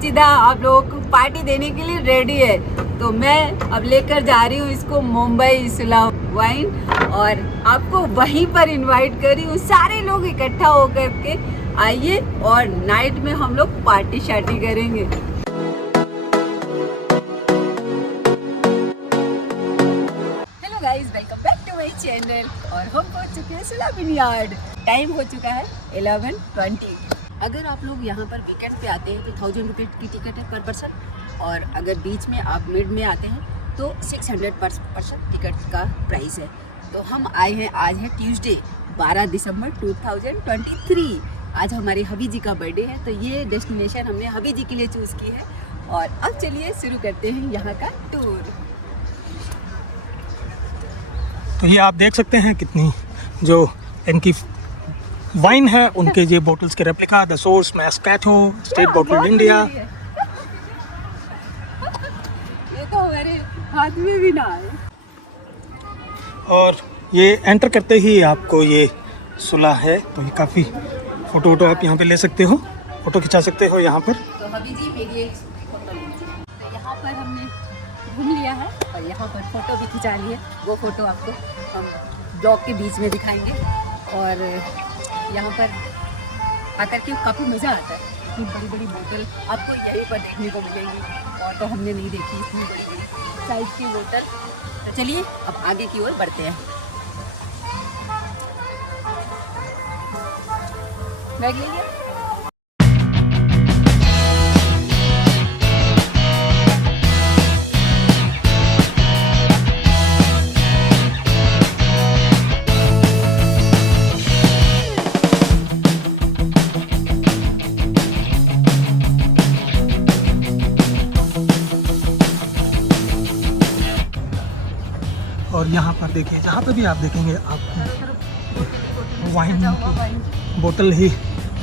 सीधा आप लोगों को पार्टी देने के लिए रेडी है। तो मैं अब लेकर जा रही हूँ इसको मुंबई सुलह वाइन, और आपको वहीं पर इनवाइट कर रही हूँ। सारे लोग इकट्ठा होकर के आइए और नाइट में हम लोग पार्टी शार्टी करेंगे। Hello guys, welcome back to my channel. और हम पहुंच चुके हैं सुलह विनयार्ड। टाइम हो चुका है 11:20। अगर आप लोग यहाँ पर वीकेंड पे आते हैं तो 1000 रुपये की टिकट है पर पर्सन, और अगर बीच में आप मिड में आते हैं तो 600 पर पर्सन टिकट का प्राइस है। तो हम आए हैं, आज है ट्यूसडे 12 दिसंबर 2023। आज हमारी हबी जी का बर्थडे है, तो ये डेस्टिनेशन हमने हबी जी के लिए चूज़ की है। और अब चलिए शुरू करते हैं यहाँ का टूर। तो ये आप देख सकते हैं कितनी जो इनकी वाइन है, उनके ये बोटल्स के replica, the source, moscato, state bottle India. ये तो हमारे हाथ में भी ना आए। और ये एंटर करते ही आपको ये सुलह है, तो ये काफ़ी फ़ोटो आप यहाँ पे ले सकते हो, फ़ोटो खिंचा सकते हो यहाँ पर। तो हबी जी मेरी एक फोटो लीजिए। तो यहाँ पर हमने घूम लिया है और यहाँ पर फ़ोटो भी खिंचा ली है। वो फ़ोटो आपको हम ब्लॉग के बीच में दिखाएंगे। और यहाँ पर आकर के काफ़ी मज़ा आता है। इतनी बड़ी बड़ी बोतल आपको यहीं पर देखने को मिलेंगी, और तो हमने नहीं देखी इतनी बड़ी बड़ी साइज़ की बोतल। तो चलिए अब आगे की ओर बढ़ते हैं। बैग लीजिए। और यहाँ पर देखिए, जहाँ पे भी आप देखेंगे आपको वाइन की बोतल ही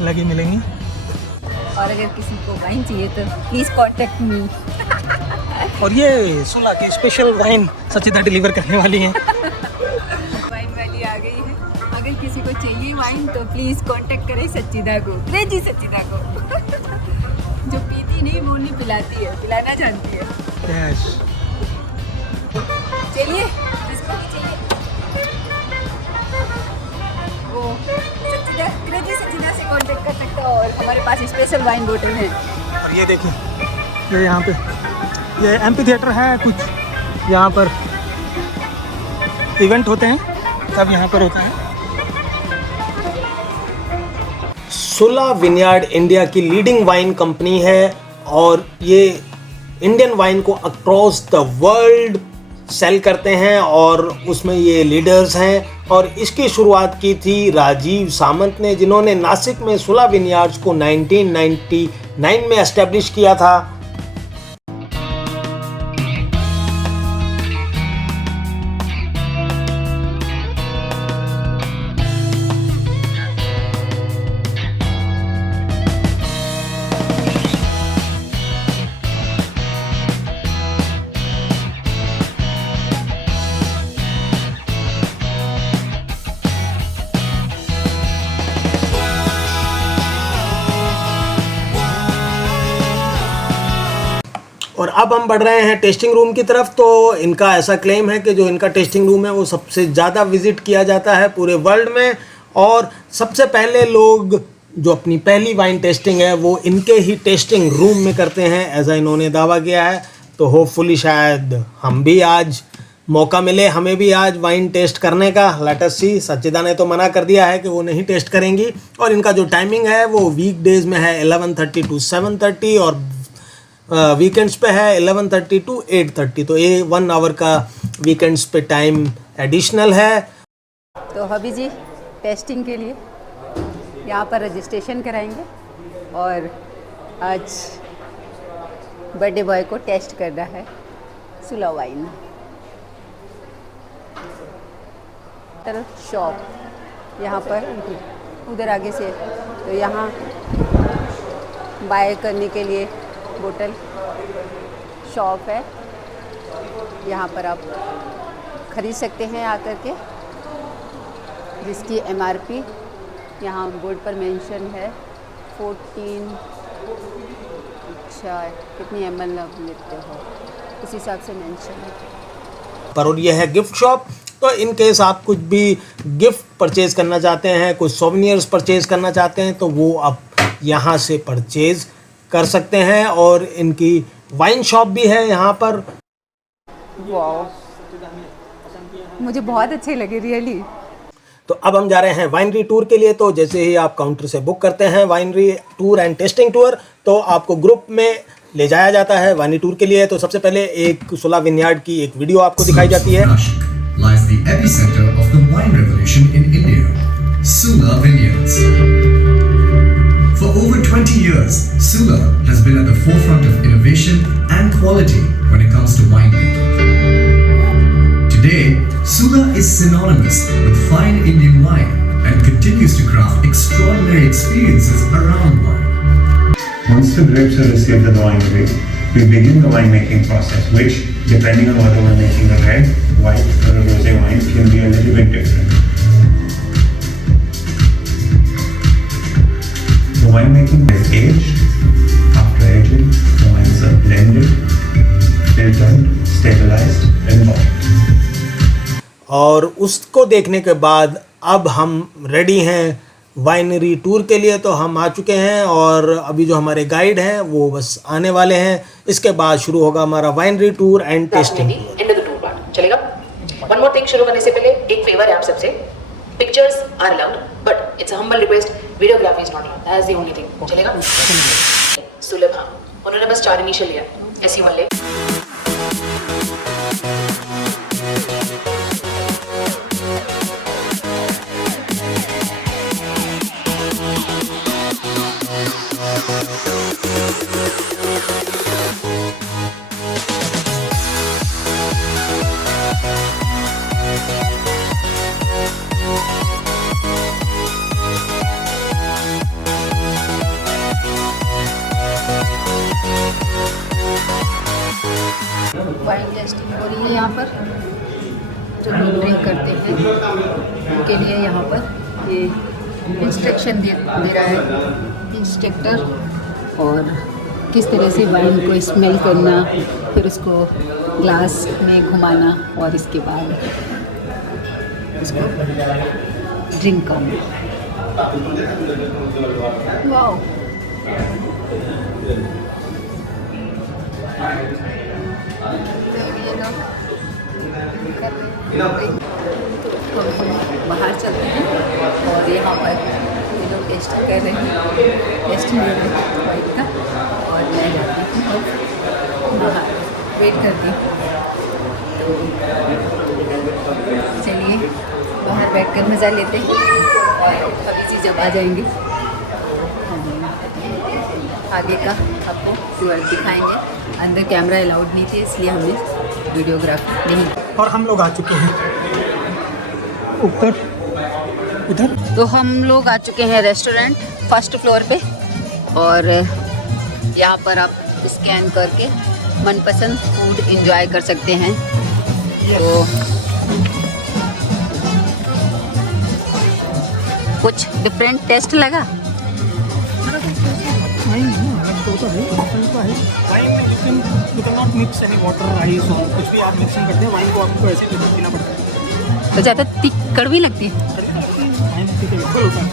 लगी मिलेंगी। और अगर किसी को वाइन चाहिए तो प्लीज़ कॉन्टेक्ट मी। और ये सुलह की स्पेशल वाइन सचिता डिलीवर करने वाली हैं। वाइन वाली आ गई है। अगर किसी को चाहिए वाइन तो प्लीज़ कांटेक्ट करें सच्चिदा को, क्रेजी सच्चिदा को। जो पीती नहीं वो नहीं पिलाती है, पिलाना जानती है। यस। चलिए जिसको भी चाहिए वो सच्चिदा, क्रेजी सच्चिदा से कांटेक्ट कर सकते हो। और हमारे पास स्पेशल वाइन बोतल है। और ये देखिए, ये यहाँ पे ये एम्पी थिएटर है, कुछ यहाँ पर इवेंट होते हैं तब यहाँ पर होता है। सुलह विनयार्ड इंडिया की लीडिंग वाइन कंपनी है, और ये इंडियन वाइन को अक्रॉस द वर्ल्ड सेल करते हैं, और उसमें ये लीडर्स हैं। और इसकी शुरुआत की थी राजीव सामंत ने, जिन्होंने नासिक में सुलह विनयार्ड्स को 1999 में एस्टेब्लिश किया था। और अब हम बढ़ रहे हैं टेस्टिंग रूम की तरफ। तो इनका ऐसा क्लेम है कि जो इनका टेस्टिंग रूम है वो सबसे ज़्यादा विजिट किया जाता है पूरे वर्ल्ड में, और सबसे पहले लोग जो अपनी पहली वाइन टेस्टिंग है वो इनके ही टेस्टिंग रूम में करते हैं, ऐसा इन्होंने दावा किया है। तो होपफुली शायद हम भी आज मौका मिले, हमें भी आज वाइन टेस्ट करने का। लेट अस सी। सच्चिदा ने तो मना कर दिया है कि वो नहीं टेस्ट करेंगी, और इनका जो टाइमिंग है वो वीकडेज में है 11:30 to 7:30, और वीकेंड्स पे है 11:30 to 8:30। तो ये 1 आवर का वीकेंड्स पे टाइम एडिशनल है। तो हबी जी टेस्टिंग के लिए यहाँ पर रजिस्ट्रेशन कराएंगे, और आज बर्थडे बॉय को टेस्ट करना है सुलह वाइन। शॉप यहाँ पर उधर आगे से, तो यहाँ बाय करने के लिए बोतल शॉप है, यहाँ पर आप ख़रीद सकते हैं आकर के, जिसकी MRP यहाँ बोर्ड पर मेंशन है 14 अच्छा, कितनी ml लेते हो उस हिसाब से मेंशन है। पर और ये है गिफ्ट शॉप, तो इन केस आप कुछ भी गिफ्ट परचेज करना चाहते हैं, कुछ सोवेनियर्स परचेज करना चाहते हैं, तो वो आप यहाँ से परचेज कर सकते हैं। और इनकी वाइन शॉप भी है यहाँ पर। वाओ, मुझे बहुत अच्छे लगे रियली। तो अब हम जा रहे हैं वाइनरी टूर के लिए। तो जैसे ही आप काउंटर से बुक करते हैं winery tour and testing tour, तो आपको ग्रुप में ले जाया जाता है वाइनरी टूर के लिए। तो सबसे पहले एक सुला विनयार्ड की एक वीडियो आपको दिखाई जाती है। Lies the epicenter of the wine revolution in India, Sula Vineyards. For over 20 years, Sula has been at the forefront of innovation and quality when it comes to winemaking. Today, Sula is synonymous with fine Indian wine and continues to craft extraordinary experiences around wine. Once the grapes are received at the winery, we begin the winemaking process, which, depending on whether we're making a red, white, or a rosé wine, can be a little bit different. The winemaking is aged. After aging, the wines are blended, filtered, stabilized, and bottled. और उसको देखने के बाद अब हम ready हैं winery tour के लिए। तो हम आ चुके हैं और अभी जो हमारे गाइड हैं वो बस आने वाले हैं। इसके बाद शुरू होगा हमारा winery tour and tasting. End of the tour part चलेगा। वन मोर थिंग, शुरू करने से पहले एक फेवर है आप सबसे, pictures are allowed but it's a humble request, videography is not allowed, that is the only thing. चलेगा। सुलभ, हाँ, उन्होंने बस 4 इनिशियल लिया, ऐसी वन ले। वाइन टेस्टिंग हो रही है यहाँ पर। जो लोग ड्रिंक करते हैं उनके लिए यहाँ पर ये इंस्ट्रक्शन दे रहा है इंस्ट्रक्टर, और किस तरह से वाइन को स्मेल करना, फिर उसको ग्लास में घुमाना और इसके बाद उसको ड्रिंक करना। वाओ, बाहर चलते हैं और यहाँ पर ये लोग टेस्ट कर रहे हैं, टेस्ट ले रहे हैं वाइन का, और मैं जाती हूँ बाहर वेट करती हूँ। तो चलिए बाहर बैठकर मज़ा लेते हैं, और अभी जी जब आ जाएंगे आगे का आपको टूर दिखाएंगे। अंदर कैमरा अलाउड नहीं थे, इसलिए हमने वीडियोग्राफी नहीं। और हम लोग आ चुके हैं ऊपर इधर। तो हम लोग आ चुके हैं रेस्टोरेंट फर्स्ट फ्लोर पे, और यहाँ पर आप स्कैन करके मनपसंद फूड एंजॉय कर सकते हैं। तो कुछ डिफरेंट टेस्ट लगा। वाइन में you can not mix any water, rice और कुछ भी आप मिक्सिंग करते हैं वाइन को, आपको ऐसे ही पीना पड़ता है। तो ज़्यादा कड़वी लगती है। वाइन ठीक है, बिल्कुल होता है,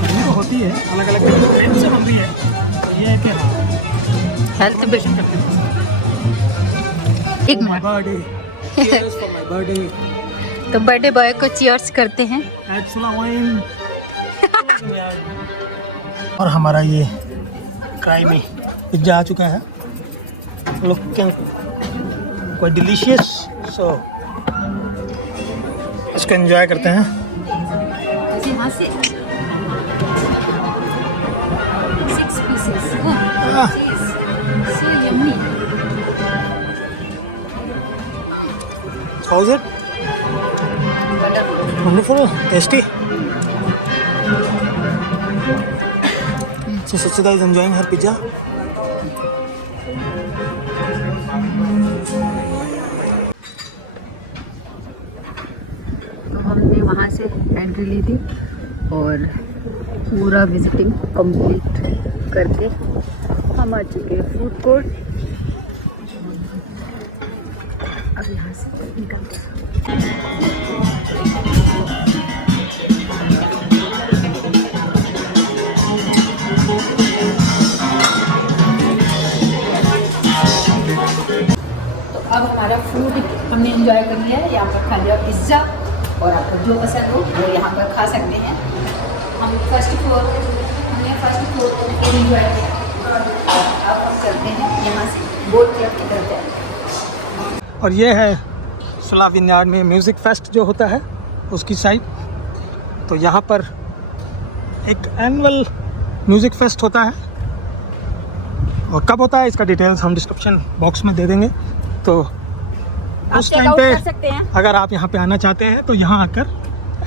गर्मी तो होती है, अलग अलग ट्रेंड से बन रही है। तो ये है कि हाँ हेल्थ भी करते हैं। एक minute. Birthday, cheers for my birthday. तो बर्थडे बॉय को चीयर्स करते हैं। एट सुला वाइन। और हमारा ये क्राइमी पिज्ज़ा आ चुका है, लुकिंग क्वाइट डिलीशियस। सो इसको एंजॉय करते हैं। ऐसे हाथ से 6 pieces। So yummy। How is it? Wonderful, tasty. So Sachida is enjoying her pizza. तो हमने वहाँ से एंट्री ली थी और पूरा विजिटिंग कंप्लीट करके हम आ चुके हैं फूड कोर्ट। अब यहाँ से निकलते हैं। अब हमारा फूड हमने एंजॉय कर लिया है। यहाँ पर खा लिया पिज़्ज़ा, और आपको जो पसंद हो वो यहाँ पर खा सकते हैं। हमने फर्स्ट फ्लोर को एंजॉय किया, और अब हम चलते हैं यहाँ से बोट क्लब की तरफ जाएंगे। और ये है सुलह विनयार्ड में म्यूज़िक फेस्ट जो होता है उसकी साइड। तो यहाँ पर एक एनुअल म्यूज़िक फेस्ट होता है, और कब होता है इसका डिटेल्स हम डिस्क्रिप्शन बॉक्स में दे देंगे। तो उस टाइम पे अगर आप यहाँ पे आना चाहते हैं तो यहाँ आकर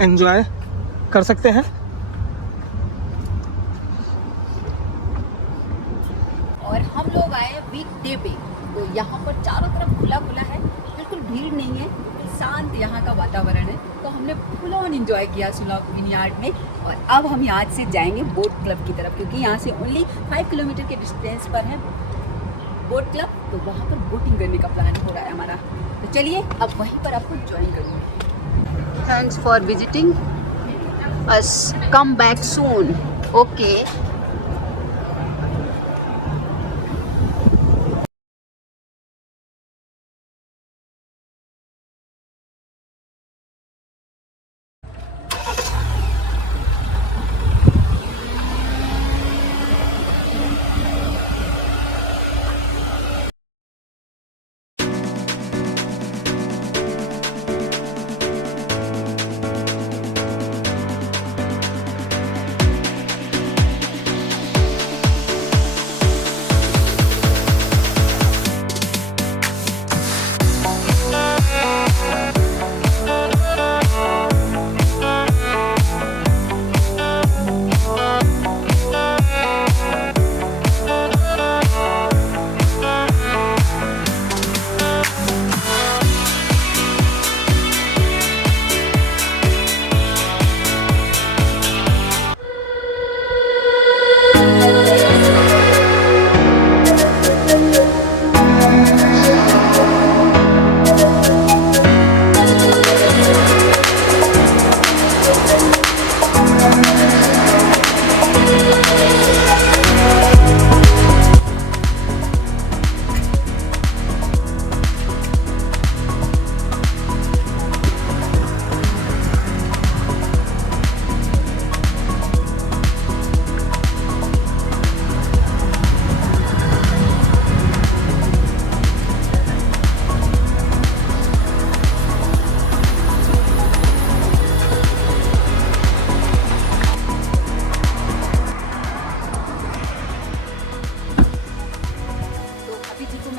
एंजॉय कर सकते हैं। और हम लोग आए वीकडे पे, तो यहाँ पर चारों तरफ खुला है, बिल्कुल भीड़ नहीं है, शांत यहाँ का वातावरण है। तो हमने फुल ऑन एंजॉय किया सुलह विनयार्ड में। और अब हम यहाँ से जाएंगे बोट क्लब की तरफ, क्योंकि यहाँ से ओनली 5 किलोमीटर के डिस्टेंस पर है बोट क्लब। तो वहाँ पर बोटिंग करने का प्लान हो रहा है हमारा। तो चलिए अब वहीं पर आपको ज्वाइन करूँगी। Thanks for visiting us, come back soon. Okay.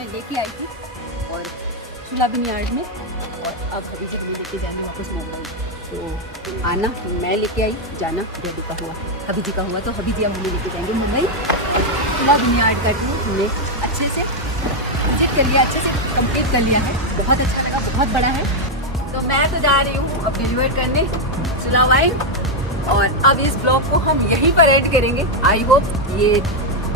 लेके आई थी और सुलह विनयार्ड में, और अब अभी जब मैं लेके जाना वापस मुंबई। तो आना मैं लेके आई, जाना डैडी का हुआ, हबी जी का हुआ। तो हबी जी अब हमें लेके जाएंगे मुंबई। सुलह विनयार्ड का टूर हमने अच्छे से विजिट कर लिया, अच्छे से कंप्लीट कर लिया है। बहुत अच्छा लगा, बहुत बड़ा है। तो मैं तो जा रही हूँ अब डिलीवर करने सुलह वाइन, और अब इस ब्लॉग को हम यहीं पर एंड करेंगे। आई होप ये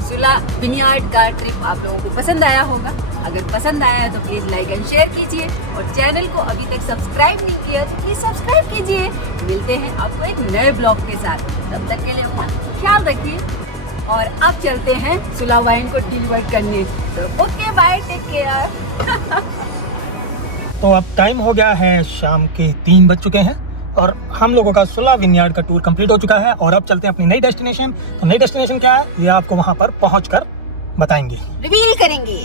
सुलह विनयार्ड का ट्रिप आप लोगों को पसंद आया होगा। अगर पसंद आया है तो प्लीज़ लाइक एंड शेयर कीजिए, और चैनल को अभी तक सब्सक्राइब नहीं किया तो प्लीज़ सब्सक्राइब कीजिए। मिलते हैं आपको एक नए ब्लॉग के साथ, तब तक के लिए अपना ख्याल रखिए। और अब चलते हैं सुलह वाइन को डिलीवर करने। तो ओके बाय, टेक केयर। तो अब टाइम हो गया है, शाम के 3 बज चुके हैं, और हम लोगों का सुलह विनयार्ड का टूर कंप्लीट हो चुका है। और अब चलते हैं अपनी नई डेस्टिनेशन। तो नई डेस्टिनेशन क्या है ये आपको वहाँ पर पहुँच कर बताएंगे, रिवील करेंगे।